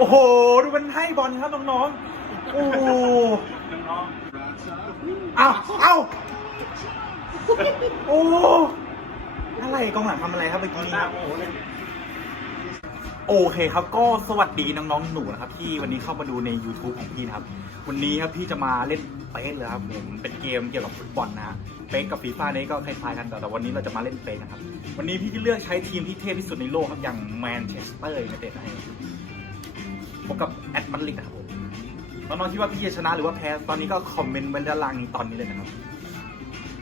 โอ้โห ดูมันให้บอลครับน้องๆ โอ้โหน้องเอาเอาโอ้ อะไรกองหลังทำอะไรครับเมื่อกี้นี้ครับ โอเคครับก็สวัสดีน้องๆหนูนะครับที่วันนี้เข้ามาดูใน YouTube ของพี่นะครับ วันนี้ครับพี่จะมาเล่นเป๊กเลยครับผมเป็นเกมเกี่ยวกับฟุตบอลนะฮะเป๊กกับฟีฟ่านี้ก็คล้ายๆกันแต่แต่วันนี้เราจะมาเล่นเป๊กนะครับ วันนี้พี่จะเลือกใช้ทีมที่เทพที่สุดในโลกครับอย่างแมนเชสเตอร์ยูไนเต็ดนะครับ พบกับแอตมาดริดนะครับผมน้องๆคิดว่าพี่จะชนะหรือว่าแพ้ตอนนี้ก็คอมเมนต์ไว้ด้านล่างนี้ตอนนี้เลยนะครับ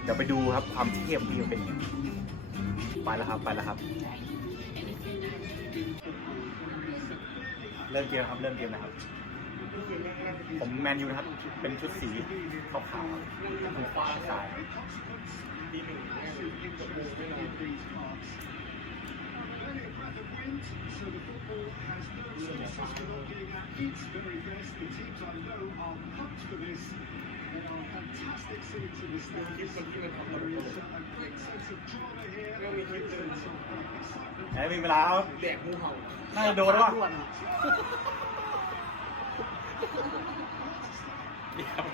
เดี๋ยวไปดูครับความเทพของพี่เป็นยังไงไปแล้วครับไปแล้วครับ เริ่มเกมครับเริ่มเกมนะครับ ผมแมนยูนะครับ เป็นชุดสีขาวขาวๆมือขวาซ้าย แล้วมีเวลาแล้วแดกงูเห่าน่าจะโดนแล้วว่ะเดี๋ยว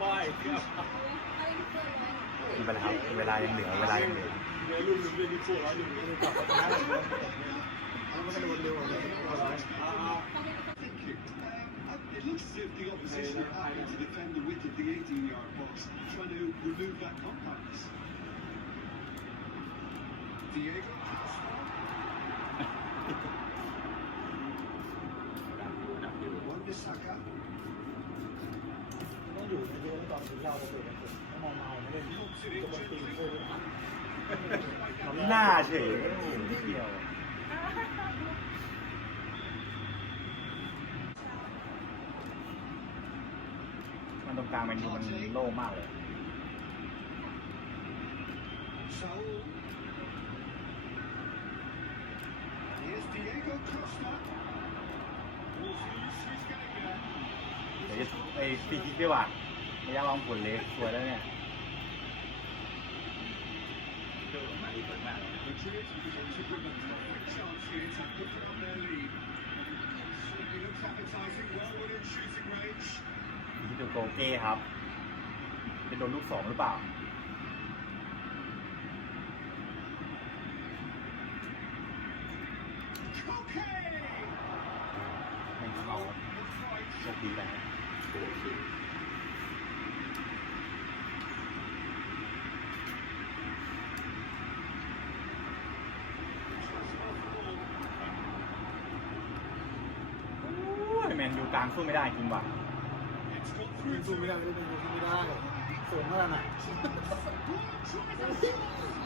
โอ้ยเดี๋ยวมีเวลาครับเวลายังเหลือเวลายังเหลือเดี๋ยวรุ่นหนึ่งเรื่องนี้คู่ร้อยหนึ่งไม่ มีปัญหาเวลายังเหลือเวลายังเหลือต้ดูตในรูต้องต่อถึงยาไป เมาไม่ได้ปกติโคตรน้ำหน้าเฉยนิดเดียวมันตรงกลางแมันดูมันโล่งมากเลย Saul. Here's Diego Costa. เดี๋ยวจะไอ้ฟรีคิกด้วยว่ะระยะวางผลเล็กสวยแล้วเนี่ย ที่ดูโกเก้ครับ จะโดนลูกสองหรือเปล่า Koke! ไม่เข้าโชคดีแล้วโอ้ ยแมนยูกลางสู้ไม่ได้จริงว่ะ It's got ยื through นสู้ to ไม่ได้ไม่ได้สู้ไม่ได้สูงขนาดไหน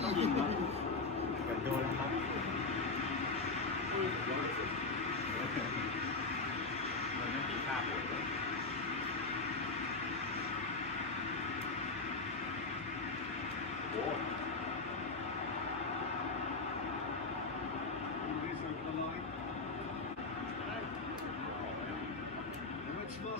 ต้องยิงเนาะเกือบโดนแล้วครับ It is วู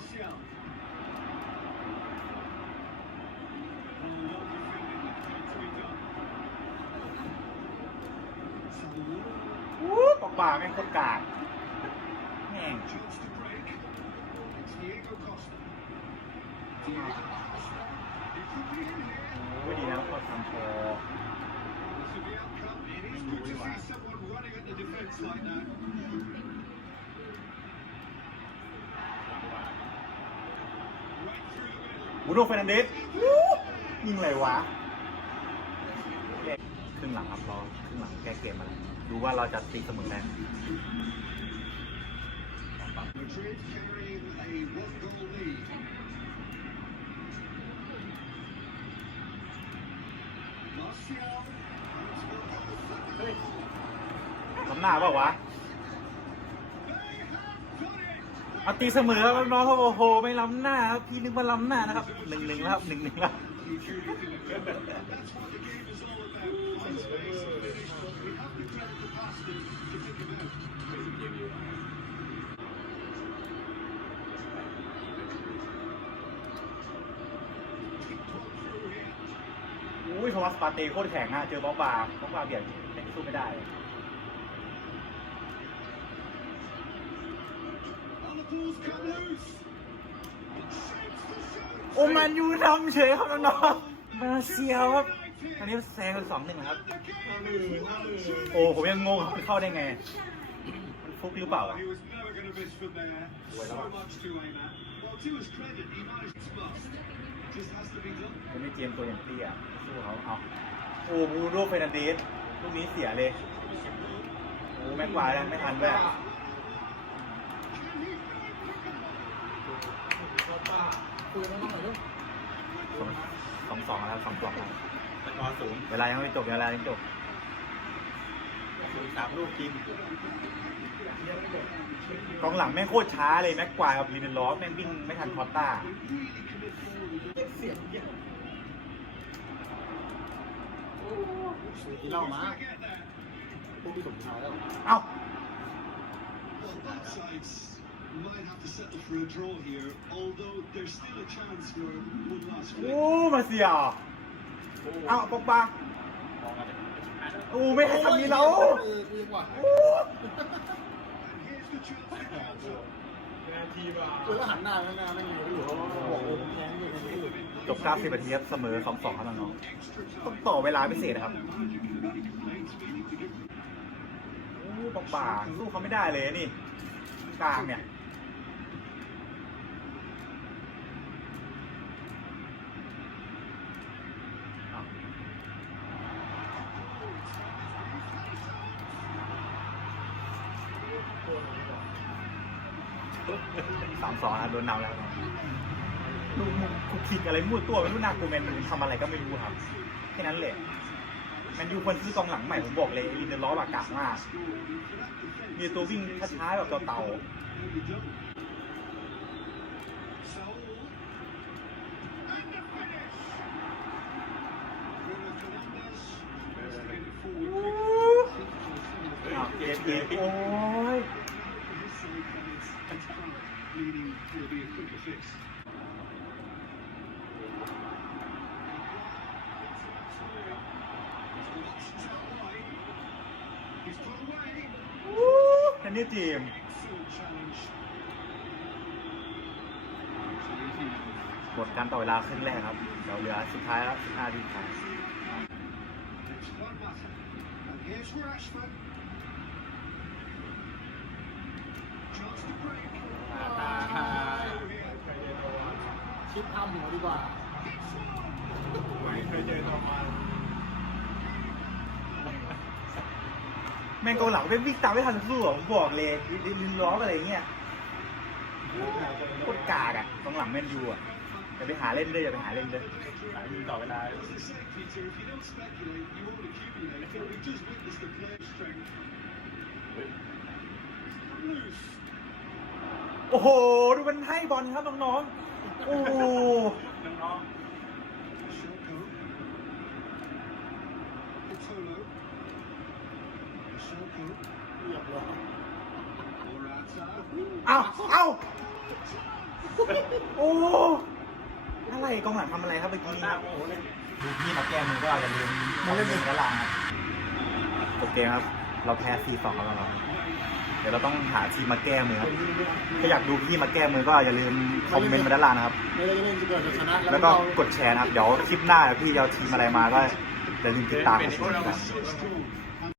้ปอกป่าแม่งโคตรกากแม่ง Chance to break. It's Diego Costa. Diego Costa. He could be in here. โอ้ยดีนะพอทำโชว์ This will be outcome. It is good to see someone running at the defence like that. บูโน่เฟรนันเดสยิงเลยวะครึ่งหลังครับรอครึ่งหลังแก้เกมมาดูว่าเราจะตีเสมอได้ Madrid carrying a one-goal lead. เฮ้ยล้ำหน้าเปล่าวะ เอาตีเสมอครับน้องเขาโอ้โหไม่ล้ำหน้าครับพี่นึกว่าล้ำหน้านะครับหนึ่งหนึ่งแล้วครับหนึ่งหนึ่งแล้วอุ้ยโทมัสปาเต้โคตรแข็งอะเจอบล็อกบาร์บล็อกบาร์เบียดไม่สู้ไม่ได้ โอ้มันยูทำเฉยครับน้องๆมาเซียวครับตอนนี้แซงกันสองหนึ่งครับห้าหนึ่งห้าหนึ่งโอ้ผมยังงงครับมันเข้าได้ไง มันฟุกหรือเปล่าอะ He was never going to miss from there. So much to aim at. Well, to his credit, he managed to bust. Just has to be done. ยังไม่เจียมตัวอย่างเตี้ยสู้เขาเอาโอ้บูโรเฟรนันเดสลูกนี้เสียเลยโอ้แม็กควายแล้วไม่ทันด้วย คุยกันหน่อยลูกสองสองแล้วสองกล่องแล้วสกอร์ศูนย์เวลายังไม่จบเวลายังไม่จบศูนย์สามลูกจริงกองหลังแม่งโคตรช้าเลยแม็กควายกับลีนเดนลอฟแม่งวิ่งไม่ทันคอตต้าเสียงเยอะที่เล่ามาพวกที่สมชายแล้ว เอ้า Well, both sides might have to settle for a draw here, although there's still a chance for one last โอ้ flick. มาเสียเหรอเอ้าปอกปามองมาเลยสุดท้ายแล้วโอ้ไม่ให้ทำนี้แล้วเออคือยังหวะโอ้ And here's the chance to counter. เออหันหน้าข้างหน้าไม่มีอยู่เขาบอกโอ้แข็งเลยนี่จบ90นาทีครับเสมอ2-2ครับน้อง Extra ๆต้อง time. ต่อเวลาพิเศษนะครับ Magic and any complaints we need to give โอ้ปอกปาสู้เขาไม่ได้เลยนี่กลางเนี่ย สามสองนะโดนนำแล้วลูกมุกคุกคิกอะไรมั่วตัวไม่รู้นากูแมนมันทำอะไรก็ไม่รู้ครับแค่นั้นแหละแมนยูควรซื้อกองหลังใหม่ผมบอกเลยลินเดอร์ล้อปากกากมาก มีตัววิ่งช้าๆแบบเต่า There we go. Saul. And the finish. Bruno Frank, meaning it'll be a quicker fix. He's got wide. He's put away. แค่นี้ทีม Excellent challenge. หมดการต่อเวลาครึ่งแรกครับเดี๋ยวเหลือสุดท้ายแล้ว15นาทีครับ It's one matter. And here's Rashford. Chance to break. ตาตาคิดทำหัวดีกว่าไม่เคยเจอต่อมาแม่งกองหลังไม่วิ่งตามไม่ทันสู้อะผมบอกเลยลินลินล้ออะไรเงี้ยโคตรกากอะกองหลังแมนยูอะอย่าไปหาเล่นเลยอย่าไปหาเล่นเลยหลายยิงต่อเวลา As I said, โอ้โห ดูมันให้บอลครับน้องๆ โอ้โหน้องๆเอาเอาโอ้ อะไรกองหลังทำอะไรครับเมื่อกี้ๆนี้หน้าโมโหเลยดูพี่มาแก้มือก็อย่าลืมมันเล่นหนึ่งกระลาครับโอเคครับ เราแพ้ซีสองแล้วเรา เดี๋ยวเราต้องหาทีมมาแก้มือครับถ้าอยากดูพี่มาแก้มือก็อย่าลืมคอมเมนต์มาด้านล่างนะครับไม่ได้เล่นจะเกิดจะชนะแล้วก็กดแชร์นะครับ เดี๋ยวคลิปหน้าพี่จะเอาทีมอะไรมาก็อย่าลืมติดตามกันนะครับ So strong.